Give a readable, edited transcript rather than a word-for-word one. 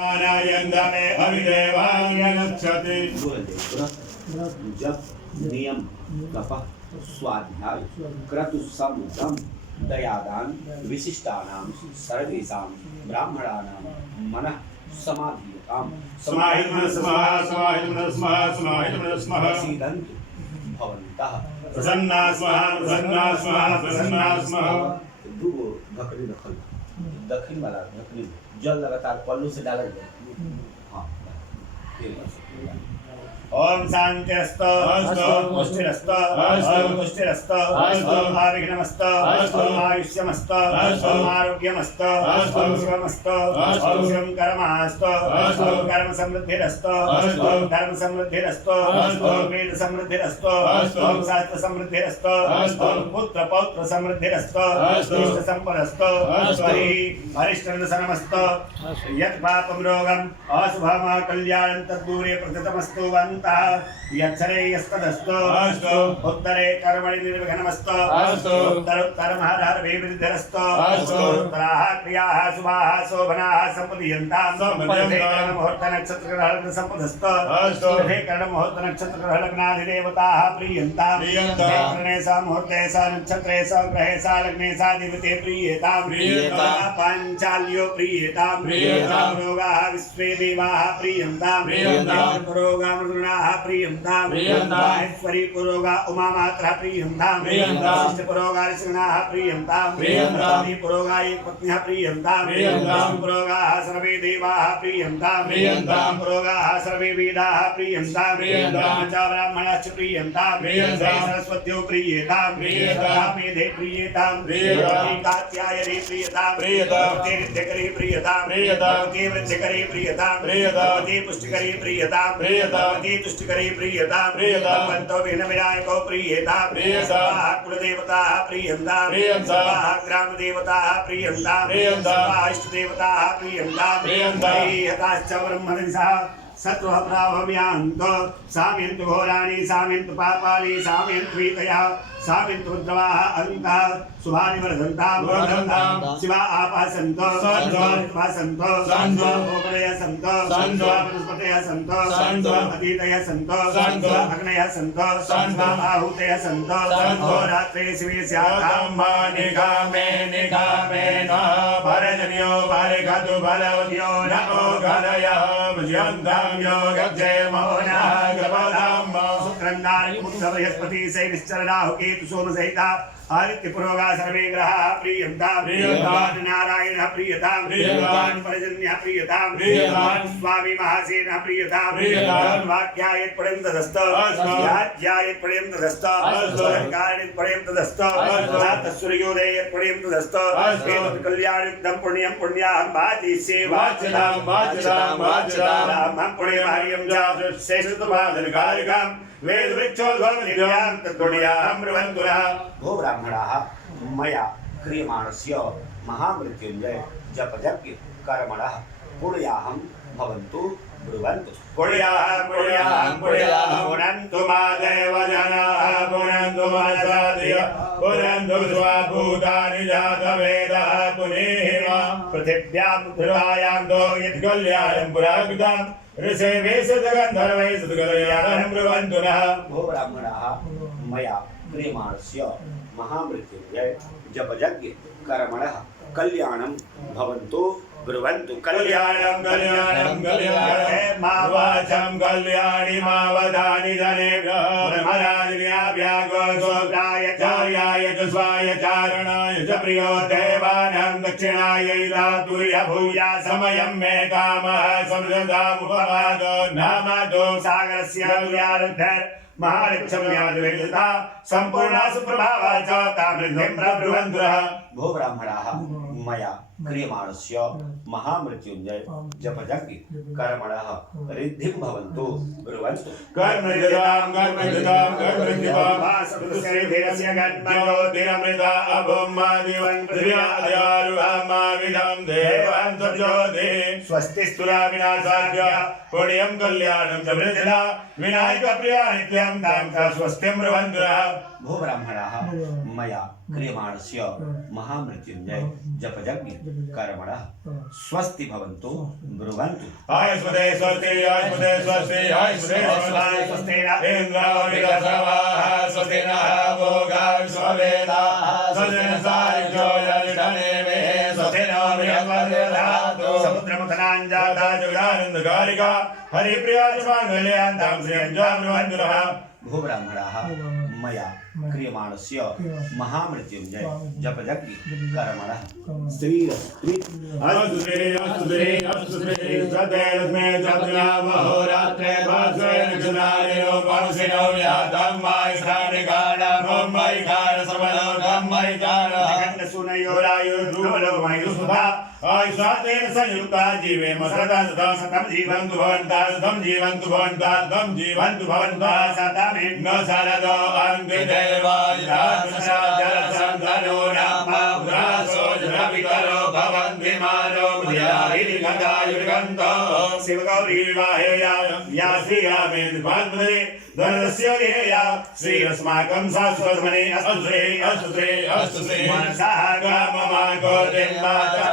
नारायणमे अभिदेवाय गच्छति। जप नियम तपः स्वाध्याय क्रतु समृद्धम दयादान विशिष्टानां सर्वेषां ब्राह्मणानां मनः समाधियताम् सीदन्तु भवन्तः प्रसन्ना स्मः दक्षिण वाला जल लगातार पल्लू से डाला जाए। हाँ ओम शांतिरस्तु पुष्टिरस्तु पुष्टिरस्तु आविघ्नमस्तु आयुष्यमस्तु आरोग्यमस्तु शिवमस्तु शिवं कर्मस्तु कर्म समृद्धिरस्तु धर्म समृद्धिरस्तु वेद समृद्धिरस्तु शास्त्र समृद्धिरस्तु पुत्र पौत्र समृद्धिरस्तु इष्ट संपदस्तु हरिश्चंद्रसनमस्तु यत् पापं रोगं अशुभं कल्याणं तद्दूरे प्रतितमस्तु यच्छरेयस्तदस्तु उत्तरे कर्मणि निर्विघ्नमस्तु उत्तरोत्तरं हर हर विवृद्धिरस्तु उत्तराः क्रियाः शुभाः शोभनाः सम्पदीयन्तां मुहूर्त नक्षत्र ग्रह सम्पदस्तु कर्ण मुहूर्त नक्षत्र ग्रह लग्नाधिदेवताः प्रीयन्तां कर्णे सा मुहूर्ते सा नक्षत्रे सा ग्रहे सा लग्ने सा दिवते प्रीयतां पाञ्चाल्यो प्रीयतां रोगाः विश्वे देवाः प्रीयन्तां रोगाः प्रियंतां महेश्वरी पुरोगा उमा मात्रा प्रियंतां शिष्ट पुरोगा ऋषिगणाः प्रियंतां पति पुरोगा एक पत्न्यः प्रियंतां पुरोगाः सर्वे देवाः प्रियंतां पुरोगाः सर्वे वेदाः प्रियंतां च ब्राह्मणाश्च प्रियंतां सरस्वत्यो प्रियेतां मेधे प्रियेतां कात्यायने प्रियतां ऋद्धिकरी प्रियतां वृद्धिकरी प्रियतां पुष्टिकरी प्रियतां भगवती तुष्टिकरी प्रियतां भगवन्तो विघ्न विनायको प्रियतां कुलदेवताः प्रियन्तां ग्राम देवताः प्रियन्तां इष्ट देवताः प्रियन्तां हताश्च ब्रह्मनिषः शत्रुः प्राभव्यान्तो साम्यन्तु घोराणि साम्यन्तु पापानि साम्यन्तु वीतयः साम्यन्तु रुद्रवाः अन्तः शुभानि वर्धन्तां शिवा आपः सन्तो सन्तो भोगदयः सन्तो वनस्पतयः सन्तो अतीतयः सन्तो अग्नयः सन्तो आहूतयः सन्तो रात्रे शिवे स्यातां निगामे न भरजन्यो भरगतु बलवन्यो न ओघनयः भुजन्तां योगक्षेमो न गबलां शुक्रन्दानि मुक्त बृहस्पति शैनिश्चरराहु केतु सोमसहिता आदित्य पुरोगा सर्वे ग्रहाः प्रियन्तां नारायणः प्रियतां परजन्यः प्रियतां स्वामी महासेनः प्रियतां वाक्यायत् पर्यन्तदस्तु ध्यायत् पर्यन्तदस्तु कारणित् पर्यन्तदस्तु तत्सूर्योदयत् पर्यन्तदस्तु एतत् कल्याणयुक्तं पुण्यं पुण्याहं भाति सेवाचलां पुण्यं हरियं च श्रेष्ठतमाधनकारिकां वेद वृक्षोद्भवनिर्यां तत्पुण्याहं ब्रुवन्तुनः। भो ब्राह्मणाः मया क्रियमाणस्य महामृत्युञ्जय जपयज्ञ कर्मणः पुण्याहं भवन्तु ब्रुवन्तु। पुनन्तु मा देवजनाः पुनन्तु मनसादय पुनन्तु स्वाभूतानि जातवेदः पुनेहि मा पृथिव्यां ध्रुवायान्तो यत् कल्याणं पुराकृतं ऋषेवे सद्गन्धर्वैः सद्कल्याणं ब्रुवन्तु नः। भो ब्राह्मणाः मया क्रियमाणस्य महामृत्युञ्जय जपयज्ञ कर्मणः कल्याणं भवन्तु ब्रुवन्तु। कल्याणं मा वाचं कल्याणि मा वदानि जनेभ्यः ब्रह्मराजन्याभ्यागोत्राय चार्याय च स्वाय चारणाय च प्रियो देवानां दक्षिणायै दातुर्य भूया समयं मे कामः समृद्धामुपवादो नामदो सागरस्य तुल्यारद्धर महारक्षम्याद्वेदता संपूर्णा सुप्रभावा च तामृद्धिं प्रब्रुवन्तुः। भो ब्राह्मणाः मया क्रियमाणस्य महामृत्युञ्जय जपयज्ञ कर्मणः रिद्धिं भवन्तु ब्रुवन्तु। कर्मकृतां गन्मयोतिरमृता अभुम्मादिवं पृथिव्याद्यारुहामाविदं देवान् सज्जोति स्वस्ति स्तुला विनाशाद्य पुण्यं कल्याणं च वृद्धिदा विनायकप्रिया नित्यं तां च स्वस्तिं ब्रुवन्तु। भो ब्राह्मणाः मया क्रियमाणस्य महामृत्युंजय जपयज्ञ कर्मणः स्वस्ति भवन्तु ब्रुवन्तु। आयुष्मते स्वस्ति आयुष्मते स्वस्ति आयुष्मते स्वस्ति इन्द्राविदसवाः स्वस्ति नः भोगा विश्ववेदाः स्वस्ति न सायुज्यो यजिषनेमे स्वस्ति नो बृहस्पतिर्दधातु समुद्रमथनाञ्जाता जुगानन्दकारिका हरिप्रिया माङ्गल्यांतां श्रियं जाब्रुवन्तुनः। भूब्राह्मणाः मया क्रियमाणस्य महामृत्युंजय जपयज्ञ कर्मणः श्रीरस्त्रि अस्तु श्री सतेरस्मे चतुर्यामहोरात्रे भास्वे नक्षत्राणिनो पांसिनो व्यातं मायस्राणिकाणं मयिकाण समलोकं मयिकाण खण्डसुनयोरायुर्ध्रुवलोकमयुसुधा आयुषातेन संयुक्ता जीवेम सदा सतं जीवन्तु भवन्तः सतं जीवन्तु भवन्तः सतं जीवन्तु भवन्तः सतमेन शरदो अन्ते देवायुधासंधनो नामा पुरासो जलविकरो भवन्ति मानो मुद्याहिर्गदायुर्गन्तो शिवगौरी विवाहे या श्रीरामेण पार्वती धनस्य गेया श्रीरस्माकं शाश्वतमने अस्तु श्री मनसः गाममा गोतिं माता